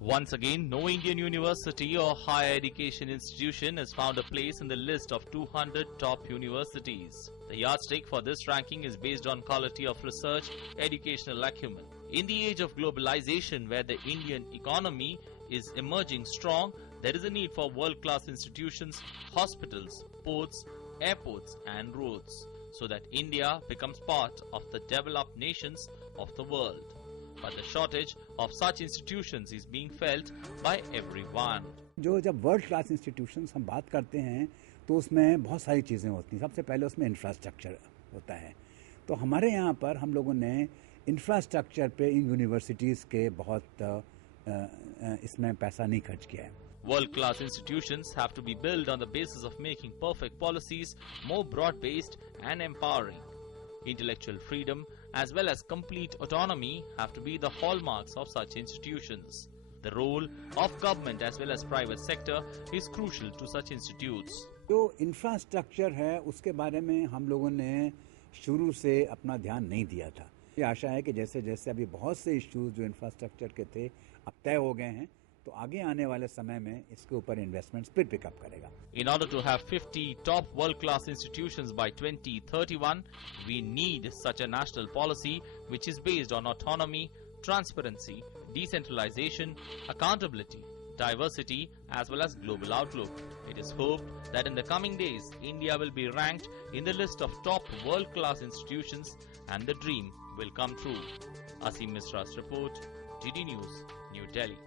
Once again, no Indian university or higher education institution has found a place in the list of 200 top universities. The yardstick for this ranking is based on quality of research, educational acumen. In the age of globalization, where the Indian economy is emerging strong, there is a need for world-class institutions, hospitals, ports, airports and roads, so that India becomes part of the developed nations of the world. But the shortage of such institutions is being felt by everyone. जब world class institutions हम बात करते हैं तो उसमें बहुत सारी चीज़ें होती हैं. सबसे पहले उसमें इंफ्रास्ट्रक्चर होता है. तो हमारे यहाँ पर हम लोगों ने इंफ्रास्ट्रक्चर पे इन यूनिवर्सिटीज़ के बहुत इसमें पैसा नहीं खर्च किया है. World-class institutions have to be built on the basis of making perfect policies more broad-based and empowering. Intellectual freedom as well as complete autonomy have to be the hallmarks of such institutions. The role of government as well as private sector is crucial to such institutes. जो infrastructure है उसके बारे में हम लोगों ने शुरू से अपना ध्यान नहीं दिया था. ये आशा है कि जैसे जैसे अभी बहुत से इश्यूज जो इंफ्रास्ट्रक्चर के थे अब तय हो गए हैं तो आगे आने वाले समय में इसके ऊपर इन्वेस्टमेंट्स फिर पिकअप करेगा. In order to have 50 top world-class institutions by 2031, we need such a national policy which is based on autonomy, transparency, decentralization, accountability, diversity as well as global outlook. It is hoped that in the coming days, India will be ranked in the list of top world-class institutions and the dream will come true. Asim Misra's report, DD News, New Delhi.